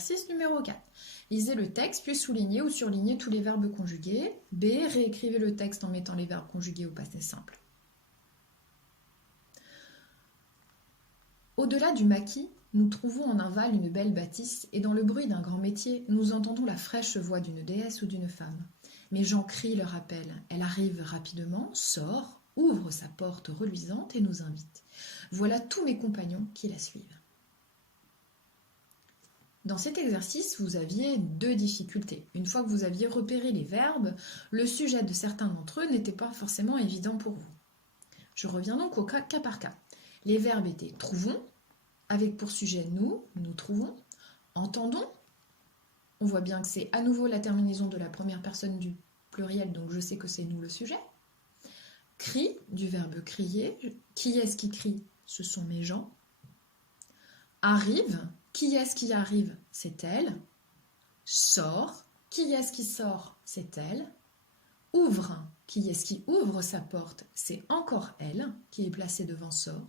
Exercice numéro 4. Lisez le texte, puis soulignez ou surlignez tous les verbes conjugués. B. Réécrivez le texte en mettant les verbes conjugués au passé simple. Au-delà du maquis, nous trouvons en aval une belle bâtisse, et dans le bruit d'un grand métier, nous entendons la fraîche voix d'une déesse ou d'une femme. Mes gens crient leur appel. Elle arrive rapidement, sort, ouvre sa porte reluisante et nous invite. Voilà tous mes compagnons qui la suivent. Dans cet exercice, vous aviez deux difficultés. Une fois que vous aviez repéré les verbes, le sujet de certains d'entre eux n'était pas forcément évident pour vous. Je reviens donc au cas par cas. Les verbes étaient « trouvons », avec pour sujet « nous »,« nous trouvons »,« entendons ». On voit bien que c'est à nouveau la terminaison de la première personne du pluriel, donc je sais que c'est nous le sujet. « Crie » du verbe « crier ». Qui est-ce qui crie? Ce sont mes gens. « Arrive ». Qui est-ce qui arrive? C'est elle. Sort. Qui est-ce qui sort? C'est elle. Ouvre. Qui est-ce qui ouvre sa porte? C'est encore elle qui est placée devant sort.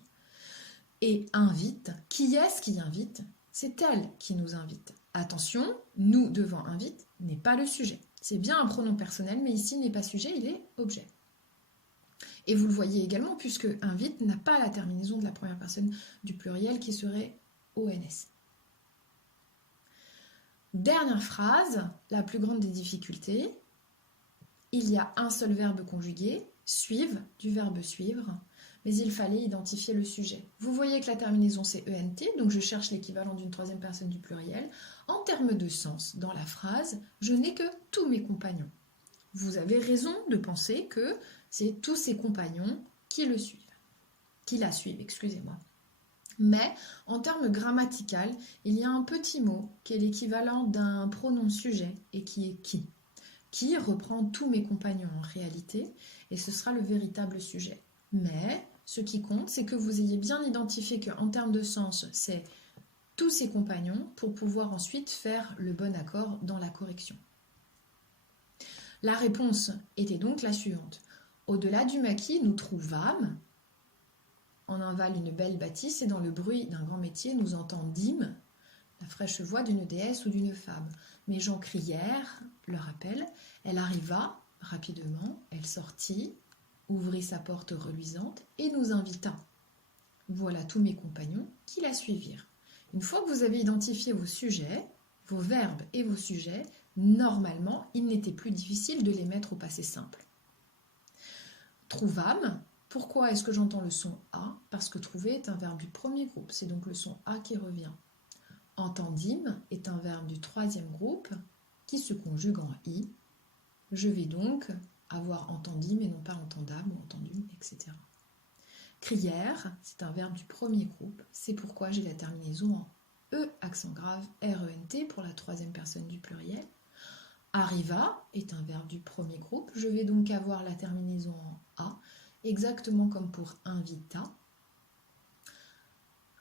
Et invite. Qui est-ce qui invite? C'est elle qui nous invite. Attention, nous devant invite n'est pas le sujet. C'est bien un pronom personnel, mais ici il n'est pas sujet, il est objet. Et vous le voyez également, puisque invite n'a pas la terminaison de la première personne du pluriel qui serait ONS. Dernière phrase, la plus grande des difficultés. Il y a un seul verbe conjugué, suivre, du verbe suivre, mais il fallait identifier le sujet. Vous voyez que la terminaison c'est ENT, donc je cherche l'équivalent d'une troisième personne du pluriel. En termes de sens, dans la phrase, je n'ai que tous mes compagnons. Vous avez raison de penser que c'est tous ses compagnons qui le suivent, qui la suivent, excusez-moi. Mais en termes grammaticaux, il y a un petit mot qui est l'équivalent d'un pronom sujet et qui est qui. Qui reprend tous mes compagnons en réalité et ce sera le véritable sujet. Mais ce qui compte, c'est que vous ayez bien identifié qu'en termes de sens, c'est tous ses compagnons pour pouvoir ensuite faire le bon accord dans la correction. La réponse était donc la suivante. Au-delà du maquis, nous trouvâmes. En aval une belle bâtisse et dans le bruit d'un grand métier, nous entendîmes la fraîche voix d'une déesse ou d'une femme. Mes gens crièrent leur appel. Elle arriva rapidement, elle sortit, ouvrit sa porte reluisante et nous invita. Voilà tous mes compagnons qui la suivirent. Une fois que vous avez identifié vos sujets, vos verbes et vos sujets, normalement, il n'était plus difficile de les mettre au passé simple. Trouvâmes. Pourquoi est-ce que j'entends le son A? Parce que trouver est un verbe du premier groupe, c'est donc le son A qui revient. Entendîmes est un verbe du troisième groupe qui se conjugue en I. Je vais donc avoir entendîmes et non pas entendâmes ou entendûmes, etc. Crièrent, c'est un verbe du premier groupe, c'est pourquoi j'ai la terminaison en E, accent grave, RENT pour la troisième personne du pluriel. Arriva est un verbe du premier groupe, je vais donc avoir la terminaison en A, exactement comme pour invita.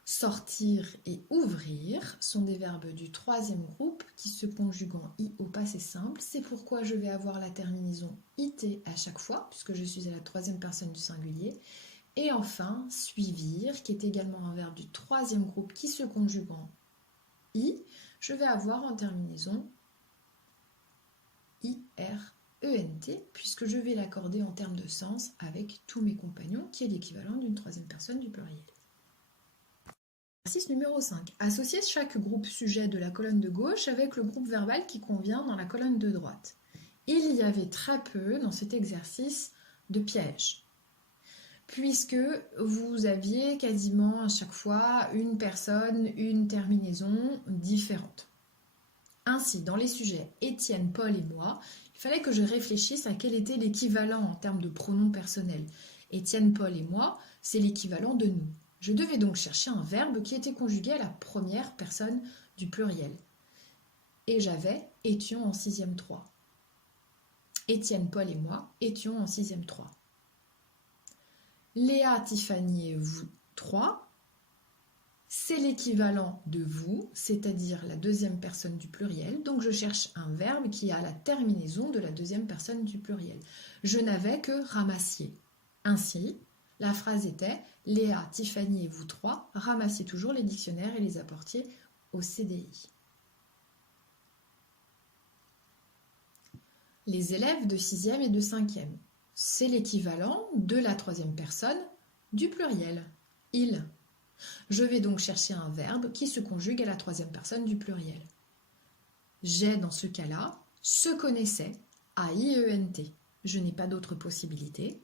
Sortir et ouvrir sont des verbes du troisième groupe qui se conjuguent en I au passé simple. C'est pourquoi je vais avoir la terminaison IT à chaque fois, puisque je suis à la troisième personne du singulier. Et enfin, suivir, qui est également un verbe du troisième groupe qui se conjugue en I. Je vais avoir en terminaison IR. ENT, puisque je vais l'accorder en termes de sens avec tous mes compagnons, qui est l'équivalent d'une troisième personne du pluriel. Exercice numéro 5. Associez chaque groupe sujet de la colonne de gauche avec le groupe verbal qui convient dans la colonne de droite. Il y avait très peu dans cet exercice de pièges, puisque vous aviez quasiment à chaque fois une personne, une terminaison différente. Ainsi, dans les sujets Étienne, Paul et moi, il fallait que je réfléchisse à quel était l'équivalent en termes de pronoms personnels. Étienne, Paul et moi, c'est l'équivalent de nous. Je devais donc chercher un verbe qui était conjugué à la première personne du pluriel. Et j'avais étions en 6e 3. Étienne, Paul et moi étions en 6e 3. Léa, Tiffany et vous 3. C'est l'équivalent de vous, c'est-à-dire la deuxième personne du pluriel. Donc je cherche un verbe qui a la terminaison de la deuxième personne du pluriel. Je n'avais que ramassiez. Ainsi, la phrase était « Léa, Tiffany et vous 3, ramassiez toujours les dictionnaires et les apportiez au CDI ». Les élèves de 6e et de 5e, c'est l'équivalent de la troisième personne du pluriel. Il. Je vais donc chercher un verbe qui se conjugue à la troisième personne du pluriel. J'ai, dans ce cas-là, se connaissait, A-I-E-N-T. Je n'ai pas d'autre possibilité.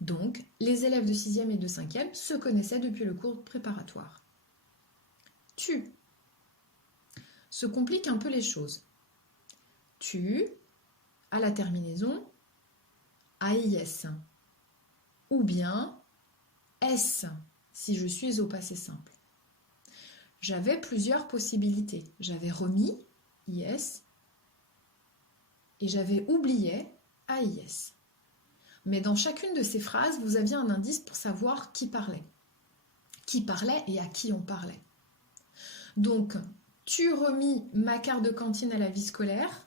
Donc, les élèves de 6e et de 5e se connaissaient depuis le cours préparatoire. Tu. Se complique un peu les choses. Tu, à la terminaison, AIS. Ou bien S, si je suis au passé simple. J'avais plusieurs possibilités. J'avais remis, IS, et j'avais oublié, AIS. Mais dans chacune de ces phrases, vous aviez un indice pour savoir qui parlait. Qui parlait et à qui on parlait. Donc, tu remis ma carte de cantine à la vie scolaire,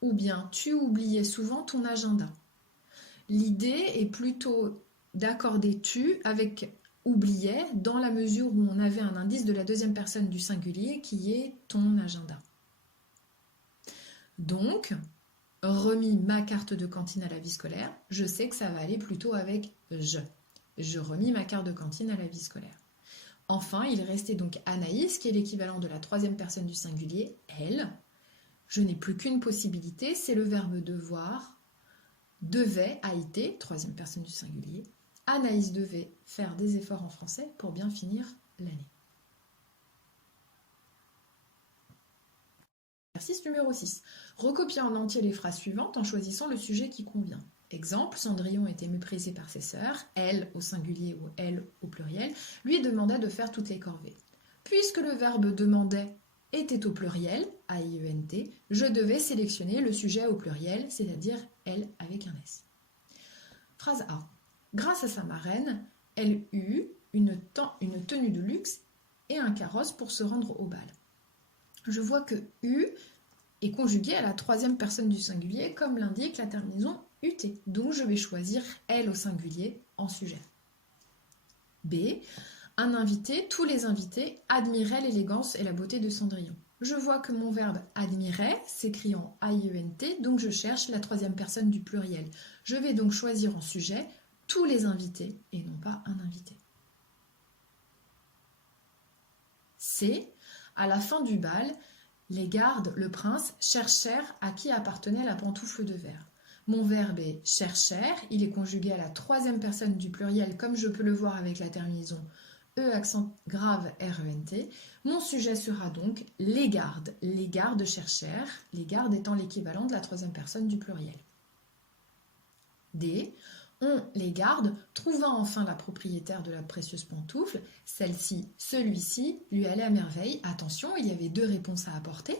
ou bien tu oubliais souvent ton agenda. L'idée est plutôt d'accorder tu avec oubliait dans la mesure où on avait un indice de la deuxième personne du singulier qui est ton agenda. Donc, remis ma carte de cantine à la vie scolaire, je sais que ça va aller plutôt avec je. Je remis ma carte de cantine à la vie scolaire. Enfin, il restait donc Anaïs, qui est l'équivalent de la troisième personne du singulier, elle. Je n'ai plus qu'une possibilité, c'est le verbe devoir, devait, a été, troisième personne du singulier. Anaïs devait faire des efforts en français pour bien finir l'année. Exercice numéro 6. Recopiez en entier les phrases suivantes en choisissant le sujet qui convient. Exemple, Cendrillon était méprisé par ses sœurs, elle au singulier ou elle au pluriel, lui demanda de faire toutes les corvées. Puisque le verbe demandait était au pluriel, A-I-E-N-T, je devais sélectionner le sujet au pluriel, c'est-à-dire elle avec un S. Phrase A. Grâce à sa marraine, elle eut une tenue de luxe et un carrosse pour se rendre au bal. Je vois que eut est conjugué à la troisième personne du singulier, comme l'indique la terminaison UT. Donc je vais choisir elle au singulier en sujet. B. Un invité, tous les invités admiraient l'élégance et la beauté de Cendrillon. Je vois que mon verbe admirait s'écrit en A-I-E-N-T, donc je cherche la troisième personne du pluriel. Je vais donc choisir en sujet tous les invités et non pas un invité. C. À la fin du bal, les gardes, le prince, cherchèrent à qui appartenait la pantoufle de verre. Mon verbe est cherchèrent, il est conjugué à la troisième personne du pluriel, comme je peux le voir avec la terminaison E accent grave R-E-N-T. Mon sujet sera donc les gardes cherchèrent, les gardes étant l'équivalent de la troisième personne du pluriel. D. On, les gardes, trouva enfin la propriétaire de la précieuse pantoufle. Celle-ci, celui-ci, lui allait à merveille. Attention, il y avait deux réponses à apporter.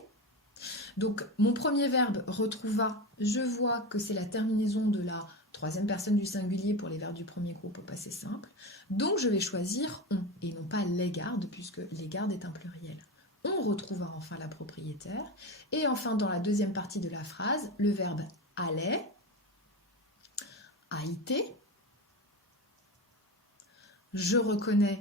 Donc, mon premier verbe retrouva, je vois que c'est la terminaison de la troisième personne du singulier pour les verbes du premier groupe au passé simple. Donc, je vais choisir on et non pas les gardes, puisque les gardes est un pluriel. On retrouva enfin la propriétaire. Et enfin, dans la deuxième partie de la phrase, le verbe allait, a été. Je reconnais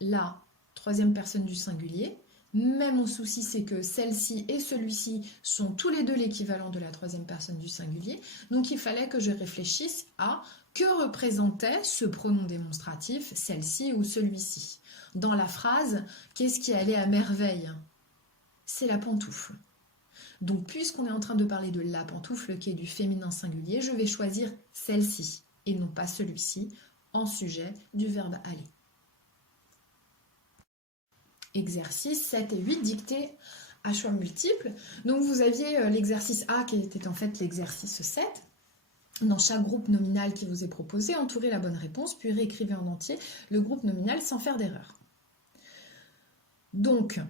la troisième personne du singulier, mais mon souci c'est que celle-ci et celui-ci sont tous les deux l'équivalent de la troisième personne du singulier, donc il fallait que je réfléchisse à que représentait ce pronom démonstratif, celle-ci ou celui-ci. Dans la phrase, qu'est-ce qui allait à merveille? C'est la pantoufle. Donc, puisqu'on est en train de parler de la pantoufle, qui est du féminin singulier, je vais choisir celle-ci, et non pas celui-ci, en sujet du verbe aller. Exercice 7 et 8, dictée à choix multiples. Donc, vous aviez l'exercice A, qui était en fait l'exercice 7. Dans chaque groupe nominal qui vous est proposé, entourez la bonne réponse, puis réécrivez en entier le groupe nominal sans faire d'erreur. Donc,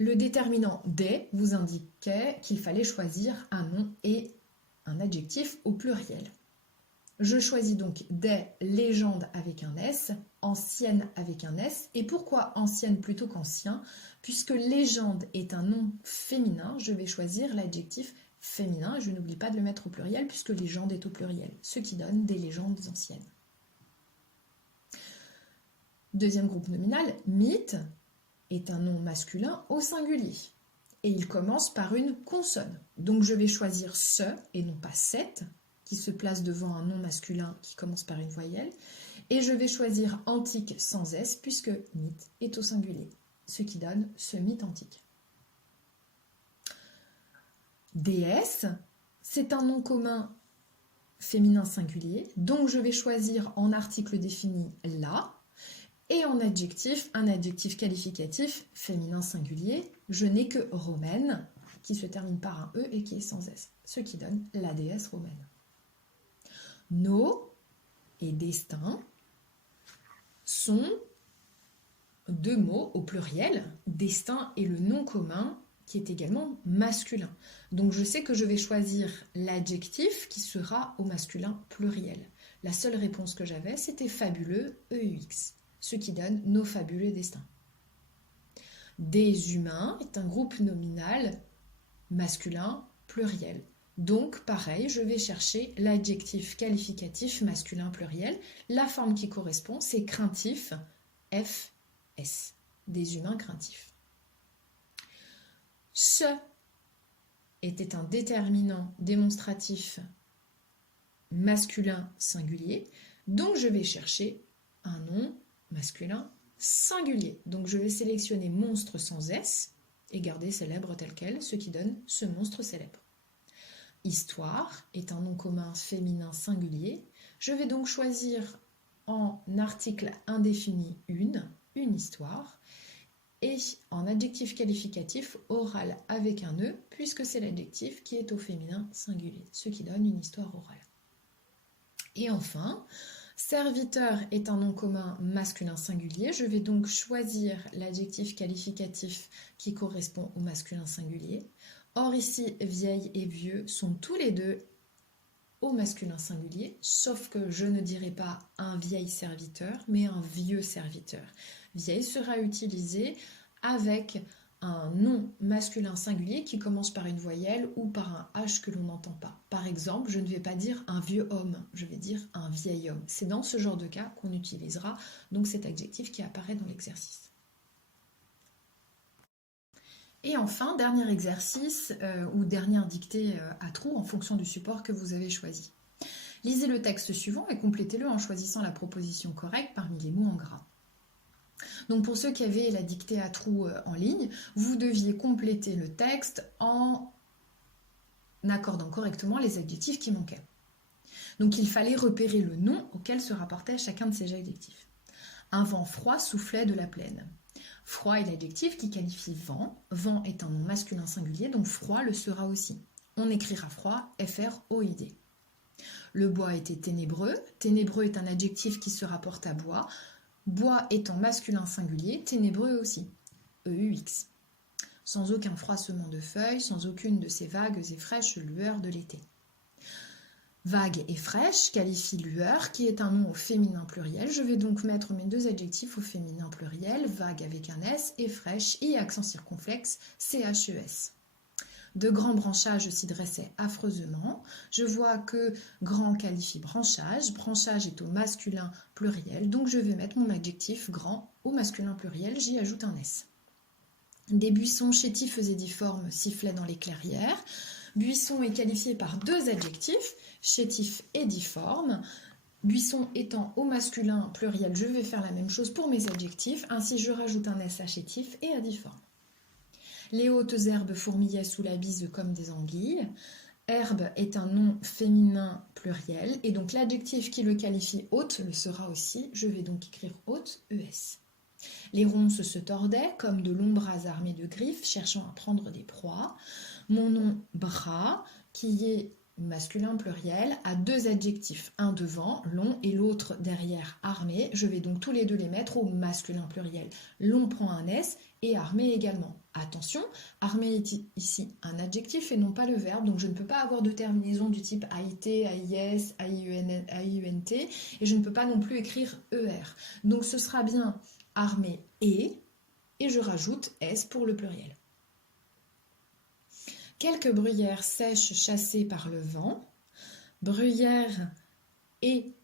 le déterminant des vous indiquait qu'il fallait choisir un nom et un adjectif au pluriel. Je choisis donc des légendes avec un S, ancienne avec un S. Et pourquoi ancienne plutôt qu'ancien? Puisque légende est un nom féminin, je vais choisir l'adjectif féminin. Et je n'oublie pas de le mettre au pluriel puisque légende est au pluriel, ce qui donne des légendes anciennes. Deuxième groupe nominal, mythe est un nom masculin au singulier. et il commence par une consonne. Donc je vais choisir ce et non pas cette, qui se place devant un nom masculin qui commence par une voyelle. Et je vais choisir antique sans S, puisque mythe est au singulier, ce qui donne ce mythe antique. Déesse, c'est un nom commun féminin singulier, donc je vais choisir en article défini la, et en adjectif, un adjectif qualificatif féminin singulier, je n'ai que romaine, qui se termine par un E et qui est sans S, ce qui donne la déesse romaine. Nos et destin sont deux mots au pluriel. Destin est le nom commun qui est également masculin. Donc je sais que je vais choisir l'adjectif qui sera au masculin pluriel. La seule réponse que j'avais, c'était fabuleux, EUX, ce qui donne nos fabuleux destins. Des humains est un groupe nominal masculin pluriel. Donc pareil, je vais chercher l'adjectif qualificatif masculin pluriel. La forme qui correspond, c'est craintif, FS, des humains craintifs. Ce était un déterminant démonstratif masculin singulier, donc je vais chercher un nom masculin singulier. Donc je vais sélectionner monstre sans S et garder célèbre tel quel, ce qui donne ce monstre célèbre. Histoire est un nom commun féminin singulier. Je vais donc choisir en article indéfini une histoire, et en adjectif qualificatif oral avec un E, puisque c'est l'adjectif qui est au féminin singulier, ce qui donne une histoire orale. Et enfin, serviteur est un nom commun masculin singulier. Je vais donc choisir l'adjectif qualificatif qui correspond au masculin singulier. Or ici, vieille et vieux sont tous les deux au masculin singulier, sauf que je ne dirai pas un vieil serviteur, mais un vieux serviteur. Vieille sera utilisé avec un nom masculin singulier qui commence par une voyelle ou par un H que l'on n'entend pas. Par exemple, je ne vais pas dire un vieux homme, je vais dire un vieil homme. C'est dans ce genre de cas qu'on utilisera donc cet adjectif qui apparaît dans l'exercice. Et enfin, dernier exercice ou dernière dictée à trous en fonction du support que vous avez choisi. Lisez le texte suivant et complétez-le en choisissant la proposition correcte parmi les mots en gras. Donc pour ceux qui avaient la dictée à trous en ligne, vous deviez compléter le texte en accordant correctement les adjectifs qui manquaient. Donc il fallait repérer le nom auquel se rapportait chacun de ces adjectifs. Un vent froid soufflait de la plaine. Froid est l'adjectif qui qualifie vent. Vent est un nom masculin singulier, donc froid le sera aussi. On écrira froid, F-R-O-I-D. Le bois était ténébreux. Ténébreux est un adjectif qui se rapporte à bois. Bois étant masculin singulier, ténébreux aussi, EUX. Sans aucun froissement de feuilles, sans aucune de ces vagues et fraîches lueurs de l'été. Vague et fraîche qualifie lueur, qui est un nom au féminin pluriel. Je vais donc mettre mes deux adjectifs au féminin pluriel, vague avec un S et fraîche, I accent circonflexe, CHES. De grands branchages s'y dressaient affreusement. Je vois que grand qualifie branchage. Branchage est au masculin pluriel, donc je vais mettre mon adjectif grand au masculin pluriel, j'y ajoute un S. Des buissons chétifs et difformes sifflaient dans les clairières. Buisson est qualifié par deux adjectifs, chétif et difforme. Buisson étant au masculin pluriel, je vais faire la même chose pour mes adjectifs. Ainsi, je rajoute un S à chétif et à difforme. Les hautes herbes fourmillaient sous la bise comme des anguilles. Herbe est un nom féminin pluriel et donc l'adjectif qui le qualifie haute le sera aussi. Je vais donc écrire haute, ES. Les ronces se tordaient comme de longs bras armés de griffes cherchant à prendre des proies. Mon nom bras, qui est masculin pluriel, a deux adjectifs, un devant, long, et l'autre derrière, armé. Je vais donc tous les deux les mettre au masculin pluriel. Long prend un S et armé également. Attention, armé est ici un adjectif et non pas le verbe, donc je ne peux pas avoir de terminaison du type AIT, AIS, AIUNT, et je ne peux pas non plus écrire ER. Donc ce sera bien armé et je rajoute S pour le pluriel. Quelques bruyères sèches chassées par le vent. Bruyère est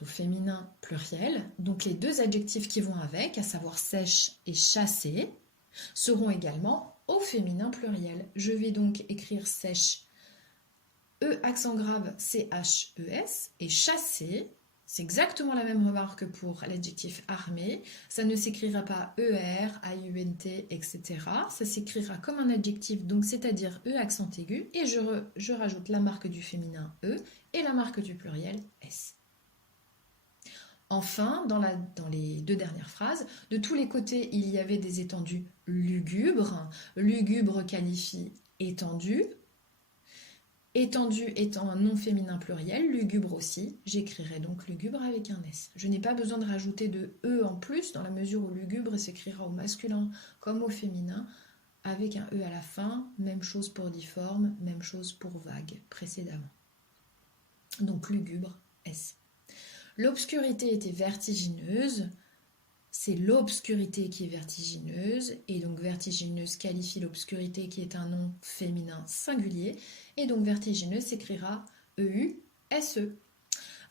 au féminin pluriel, donc les deux adjectifs qui vont avec, à savoir sèche et chassée, seront également au féminin pluriel. Je vais donc écrire sèche, E accent grave, C-H-E-S, et chasser, c'est exactement la même remarque que pour l'adjectif armé, ça ne s'écrira pas E-R, A-U-N-T, etc. Ça s'écrira comme un adjectif, donc c'est-à-dire E accent aigu, et je rajoute la marque du féminin E et la marque du pluriel S. Enfin, dans les deux dernières phrases, de tous les côtés, il y avait des étendues lugubres. Lugubre qualifie étendu. Étendu étant un nom féminin pluriel, lugubre aussi, j'écrirai donc lugubre avec un S. Je n'ai pas besoin de rajouter de E en plus, dans la mesure où lugubre s'écrira au masculin comme au féminin, avec un E à la fin, même chose pour difforme, même chose pour vague précédemment. Donc lugubre, S. L'obscurité était vertigineuse, c'est l'obscurité qui est vertigineuse, et donc vertigineuse qualifie l'obscurité qui est un nom féminin singulier, et donc vertigineuse s'écrira E-U-S-E.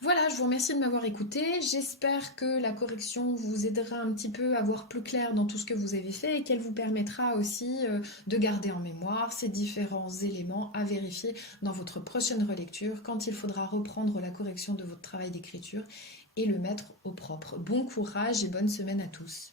Voilà, je vous remercie de m'avoir écouté, j'espère que la correction vous aidera un petit peu à voir plus clair dans tout ce que vous avez fait et qu'elle vous permettra aussi de garder en mémoire ces différents éléments à vérifier dans votre prochaine relecture quand il faudra reprendre la correction de votre travail d'écriture et le mettre au propre. Bon courage et bonne semaine à tous.